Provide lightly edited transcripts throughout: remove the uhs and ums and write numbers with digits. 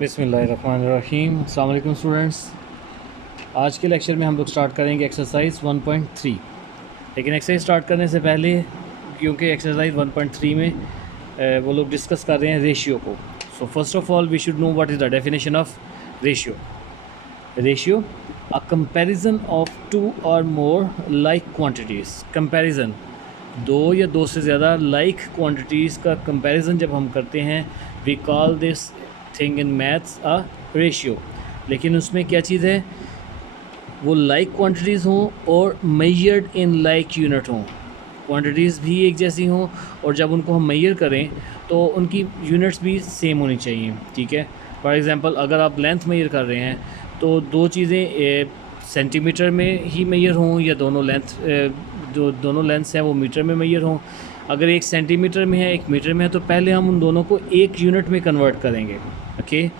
बिस्मिल्लाहिर्रहमानिर्रहीम। अस्सलाम वालेकुम स्टूडेंट्स। आज के लेक्चर में हम लोग स्टार्ट करेंगे एक्सरसाइज 1.3। लेकिन एक्सरसाइज स्टार्ट करने से पहले, क्योंकि एक्सरसाइज 1.3 में वो लोग डिस्कस कर रहे हैं रेशियो को, so first of all we should know what is the definition of ratio. Ratio a comparison of two और मोर लाइक क्वांटिटीज़। कंपैरिजन, दो या दो से ज़्यादा लाइक क्वांटिटीज़ का कंपैरिजन जब हम करते हैं, we call this thing in maths a ratio. लेकिन उसमें क्या चीज़ है, वो लाइक क्वांटिटीज़ हों और मेजर्ड इन लाइक यूनिट हों। क्वांटिटीज़ भी एक जैसी हों और जब उनको हम मेजर करें तो उनकी यूनिट्स भी सेम होनी चाहिए। ठीक है, फॉर एग्ज़ाम्पल अगर आप लेंथ मेजर कर रहे हैं तो दो चीज़ें सेंटीमीटर में ही मेजर हों या दोनों लेंथ्स हैं वो मीटर में मेजर हों। अगर एक सेंटीमीटर में है एक मीटर में है तो पहले हम उन दोनों को एक यूनिट में कन्वर्ट करेंगे। Okay,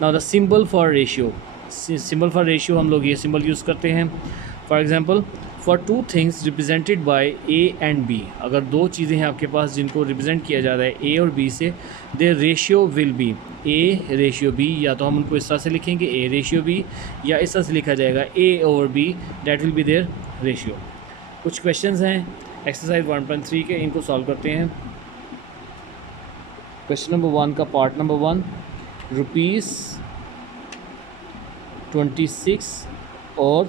now the symbol for ratio, symbol for ratio हम लोग ये सिंबल यूज़ करते हैं। For example, for two things represented by A and B, अगर दो चीज़ें हैं आपके पास जिनको रिप्रेजेंट किया जा रहा है ए और बी से, their ratio will be A ratio B. या तो हम उनको इस तरह से लिखेंगे ए रेशियो बी, या इस तरह से लिखा जाएगा A over B, that will be their ratio. कुछ क्वेश्चंस हैं एक्सरसाइज 1.3 के, इनको सॉल्व करते हैं। क्वेश्चन नंबर 1 का पार्ट नंबर 1, ₹26 और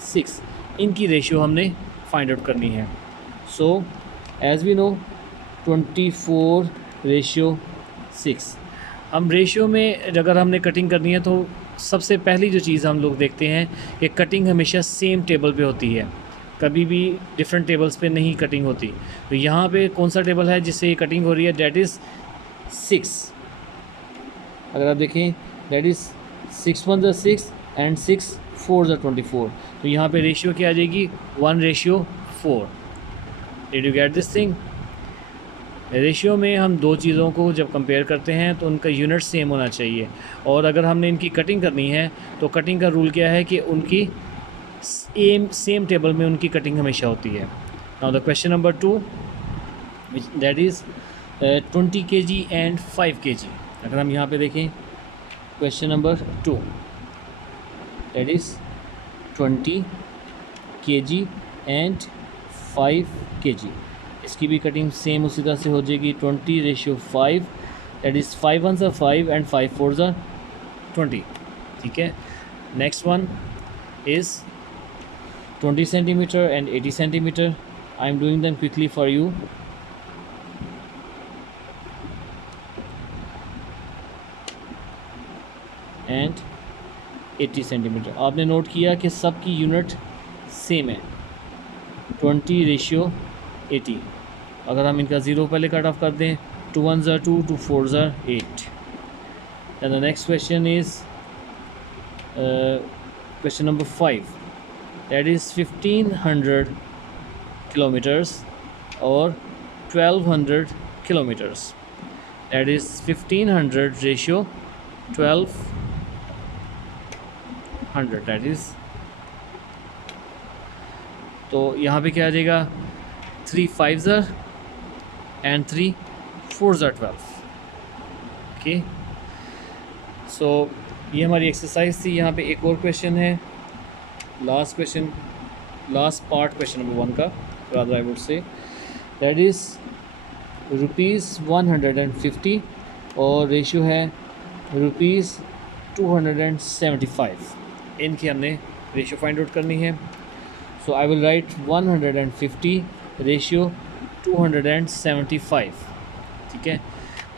₹6, इनकी रेशियो हमने फाइंड आउट करनी है। So as we know 24:6। हम रेशियो में अगर हमने कटिंग करनी है तो सबसे पहली जो चीज़ हम लोग देखते हैं कि कटिंग हमेशा सेम टेबल पे होती है, कभी भी डिफरेंट टेबल्स पे नहीं कटिंग होती। तो यहाँ पे कौन सा टेबल है जिससे ये कटिंग हो रही है, डेट इज़ 6। अगर आप देखें, डेट इज़ 6 1 6 एंड 6 4 24। तो यहाँ पे रेशियो क्या आ जाएगी, 1:4। Did you get this thing? Ratio में हम दो चीज़ों को जब कंपेयर करते हैं तो उनका यूनिट सेम होना चाहिए, और अगर हमने इनकी कटिंग करनी है तो कटिंग का रूल क्या है कि उनकी सेम टेबल में उनकी कटिंग हमेशा होती है। Now the question number 2, that is 20 kg and 5 kg। अगर हम यहाँ पे देखें question number 2, that is 20 kg and 5 kg, इसकी भी कटिंग सेम उसी तरह से हो जाएगी, 20:5, that is 5 1s are 5 and 5 4s are 20। ठीक है, next one is 20 centimeter and 80 centimeter. I am doing them quickly for you. And 80 centimeter. आपने नोट किया कि सबकी यूनिट सेम है, 20:80। अगर हम इनका ज़ीरो पहले कट ऑफ कर दें, 2 1s are 2, 2 4s are 8। And the next question is question number 5, that is 1500 kilometers or 1200 kilometers, that is 1500 ratio 1200, that is, तो यहाँ पे क्या आ जाएगा, 3 5s are and 3 4s are 12। Okay, सो ये हमारी एक्सरसाइज थी। यहाँ पे एक और क्वेश्चन है, last question, last part question number 1 का, rather I would say, that is ₹150 और रेशियो है ₹275। इनकी हमने रेशियो फाइंड आउट करनी है। सो आई विल राइट 150 रेशियो 275। ठीक है,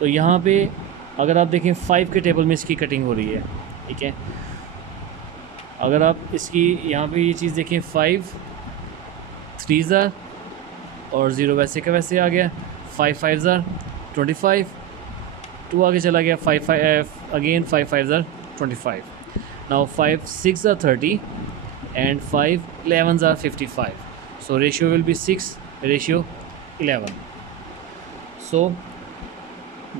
तो यहाँ पे अगर आप देखें 5 के टेबल में इसकी कटिंग हो रही है। ठीक है, अगर आप इसकी यहाँ पे ये चीज़ देखें, 5 3s are और 0 वैसे का वैसे आ गया, 5 5s are 25, 2 आगे चला गया, 5 5 again 5 5s are 25। Now 5 6 are 30 and 5 11s are 55। So ratio will be 6:11। So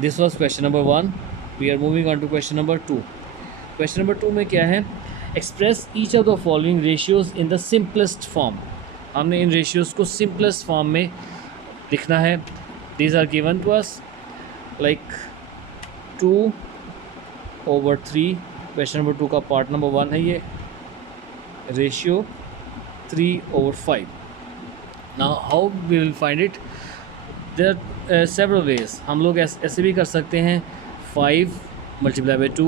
this was question number 1। We are moving on to question number 2। question number 2 में क्या है, express each of the following ratios in the simplest form. हमने इन ratios को simplest form में लिखना है। These are given to us like 2 over 3, question number 2 का पार्ट नंबर 1 है ये, ratio 3 over 5. Now how we will find it? There are several ways. हम लोग ऐसे भी कर सकते हैं 5 multiplied by 2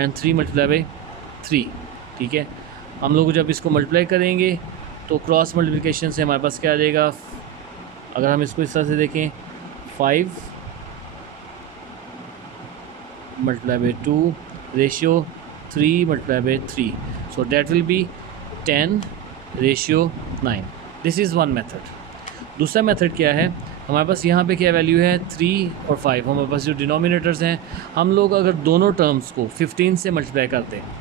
and 3 multiplied by 3. ठीक है, हम लोग जब इसको मल्टीप्लाई करेंगे तो क्रॉस मल्टीप्लिकेशन से हमारे पास क्या आ जाएगा, अगर हम इसको इस तरह से देखें 5 multiplied by 2 ratio 3 multiplied by 3, so that will be 10 ratio 9. This is one method. दूसरा मेथड क्या है, हमारे पास यहाँ पे क्या वैल्यू है 3 और 5, हमारे पास जो डिनोमिनेटर्स हैं, हम लोग अगर दोनों टर्म्स को 15 से मल्टीप्लाई करते हैं,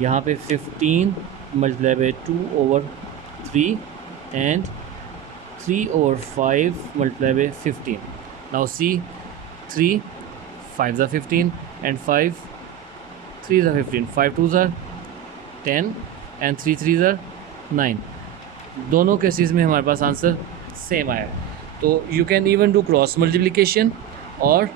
यहाँ पे 15 multiply by 2 over 3 and 3 over 5 multiply by 15. Now see 3 5 are 15 and 5 3 are 15, 5 2s are 10 and 3 3s are 9. दोनों केसेस में हमारे पास आंसर सेम आया. तो you can even do cross multiplication और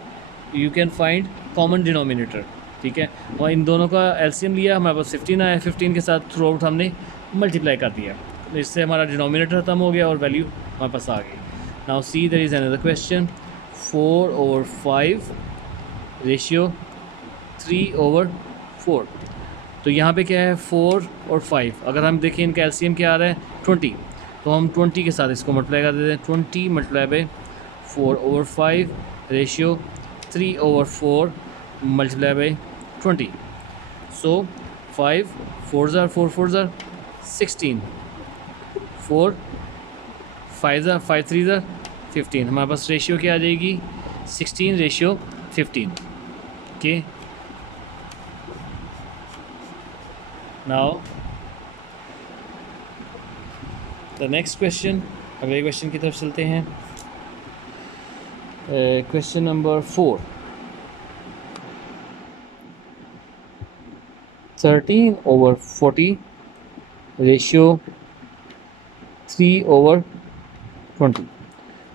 you can find common denominator. ठीक है, और इन दोनों का एलसीएम लिया, हमारे पास 15 आया, 15 के साथ थ्रू आउट हमने मल्टीप्लाई कर दिया, तो इससे हमारा डिनोमिनेटर ख़त्म हो गया और वैल्यू हमारे पास आ गई. Now see there is another question, 4 over 5 ratio 3 over 4. तो यहाँ पे क्या है 4 और 5, अगर हम देखें इनका एलसीएम क्या आ रहा है 20, तो हम 20 के साथ इसको मल्टीप्लाई कर देते हैं. 20 multiply by 4 over 5 ratio 3 over 4 multiply by 20. So 5 4s are 4 4s are 16, 4 5s are 5 3s are 15. हमारे पास रेशियो क्या आ जाएगी 16 ratio 15. Okay, now the next question, अगले क्वेश्चन की तरफ चलते हैं. Question number 4, 13 over 40 ratio 3 over 20.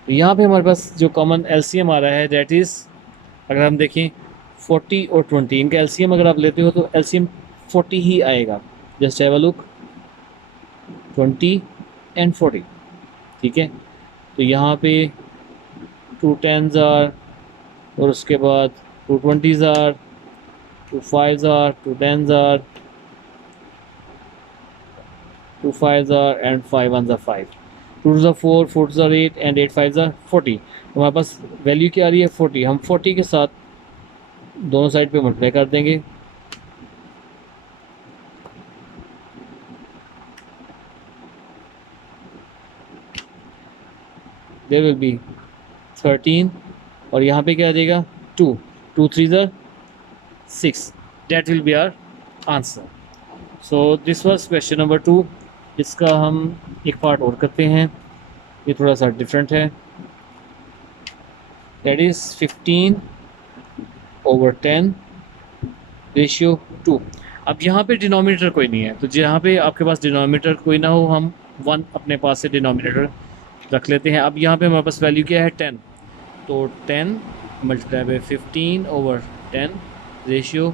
यहाँ पे हमारे पास जो कॉमन एलसीएम आ रहा है दैट इज़, अगर हम देखें 40 और 20, इनका एलसीएम अगर आप लेते हो तो एलसीएम 40 ही आएगा. Just have a look, 20 and 40. ठीक है, तो यहाँ पे 2 10s are, और उसके बाद 2 20s are, 2 5s are, 2 10s are, 2 5s are and 5 1s are 5. 2s are 4, 4s are 8 and 8 5s are 40. तो हमारे पास वैल्यू क्या आ रही है 40. हम 40 के साथ दोनों साइड पे मल्टीप्लाई कर देंगे. देयर विल बी 13 और यहाँ पे क्या आ जाएगा 2 2 3s are 6. That will be our answer. So this was question number 2. इसका हम एक पार्ट और करते हैं, ये थोड़ा सा डिफरेंट है. That is 15 over 10 ratio 2. अब यहाँ पे डिनोमिनेटर कोई नहीं है, तो जहाँ पे आपके पास डिनोमिनेटर कोई ना हो, हम 1 अपने पास से डिनोमिनेटर रख लेते हैं. अब यहाँ पे हमारे पास वैल्यू क्या है 10, तो 10 multiply by 15 over 10 ratio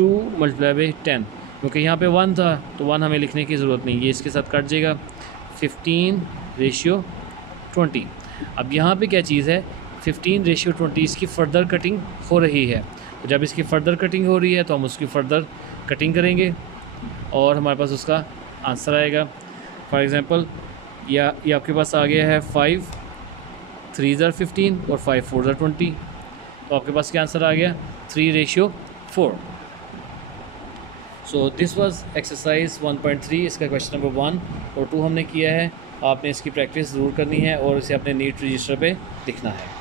2 multiply by 10. क्योंकि यहाँ पे 1 था तो 1 हमें लिखने की ज़रूरत नहीं, ये इसके साथ कट जाएगा. 15 रेशियो 20. अब यहाँ पे क्या चीज़ है 15 रेशियो 20, इसकी फ़र्दर कटिंग हो रही है. तो जब इसकी फ़र्दर कटिंग हो रही है तो हम उसकी फ़र्दर कटिंग करेंगे और हमारे पास उसका आंसर आएगा. फॉर एग्ज़ाम्पल ये आपके पास आ गया है 5 3s are 15 और 5 4s are 20, तो आपके पास क्या आंसर आ गया 3 ratio 4. So this was exercise 1.3. इसका क्वेश्चन नंबर 1 और 2 हमने किया है. आपने इसकी प्रैक्टिस ज़रूर करनी है और इसे अपने नीट रजिस्टर पे लिखना है.